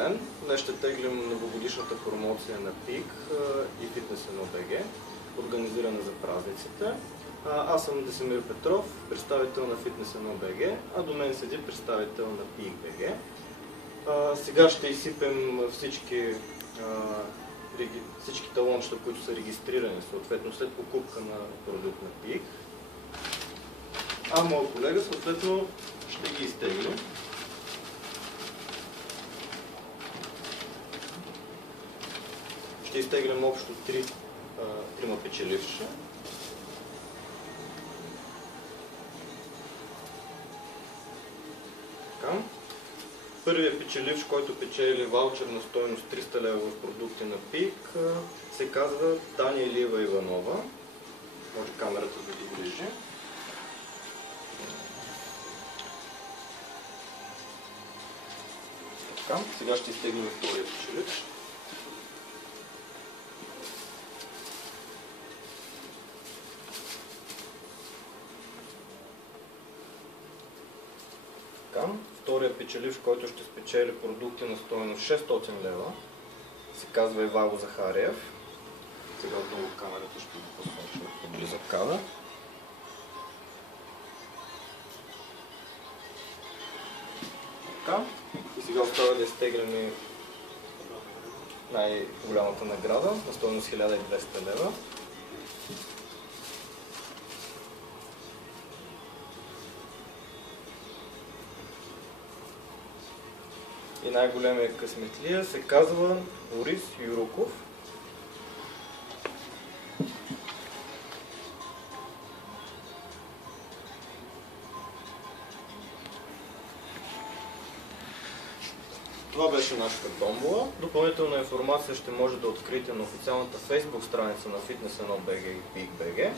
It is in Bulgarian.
ден! Днес ще теглим новогодишната промоция на ПИК и Fitness1BG, организирана за празниците. Аз съм Десимир Петров, представител на Fitness1BG, а до мен седи представител на PIK.BG. Сега ще изсипем всички талончета, които са регистрирани, съответно след покупка на продукт на ПИК. А моят колега съответно ще ги изтегли. Ще изтеглям общо трима печеливши. Първият печеливш, който печели ваучер на стойност 300 лева в продукти на ПИК, се казва Таня Илиева Иванова. Може камерата да ги ближи. Така, сега ще изтеглим втория печеливш. Втория печеливш, който ще спечели продукти на стойност 600 лева, се казва Ивайло Захариев. Сега отново камерата ще го посочи поблизък кадър. Така. И сега остава да изтегляме най-голямата награда на стойност 1200 лева. И най-големия късметлия се казва Борис Юруков. Това беше нашата томбола. Допълнителна информация ще може да откриете на официалната Facebook страница на Fitness1BG и PIK.BG.